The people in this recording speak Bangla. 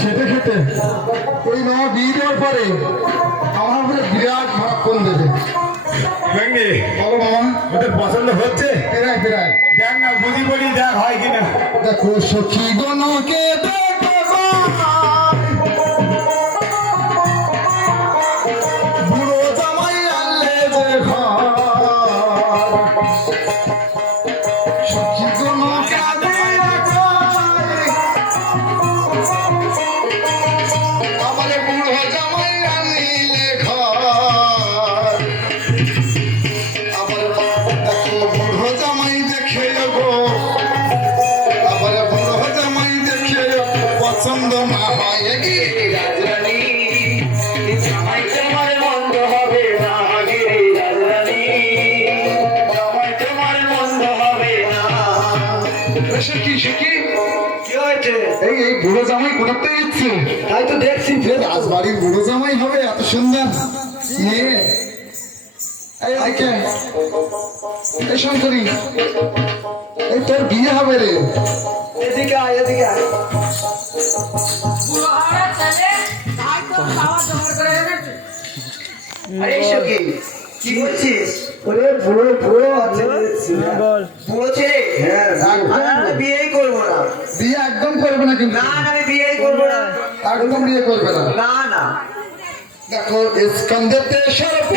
খেতে খেতে ওই মামা বিয়ে দেওয়ার পরে আমার উপরে বিরাট ভাব কোন দেবে বলো মামা ওদের পছন্দ হচ্ছে ফেরাই ফেরাই দেখ না বুঝি বলি দেখ হয় কিনা দেখো সখী গণকে বুড়ো জামাই আনলে যে ঘর সখী গণকে আমার বুড়ো জামাই আনিলে ঘর আবার দেখো বুড়ো জামাই দেখে গো আবার বুড়ো জামাই দেখে পছন্দ না হয় কি রাজরানী জামাই তোমার মন্দ হবে না গে রাজরানী জামাই তোমার মন্দ হবে না সখী সখী কি হয়েছে এই বুড়ো জামাই কোথাতে যাচ্ছে তাই তো দেখছি রাজবাড়ির বুড়ো জামাই হবে এত সুন্দর মেয়ে এই শঙ্করী এই তোর বিয়ে হবে রে এদিকে আয় এদিকে আয় আরে সখী কি করছিস ওরে বুড়ো বুড়ো আছে বুড়ো ছেলে আমি বিয়েই করবো না বিয়ে একদম করবে না কিন্তু না না আমি বিয়েই করবো না একদম বিয়ে করবে না না না দেখো স্কন্ধেতে সর্প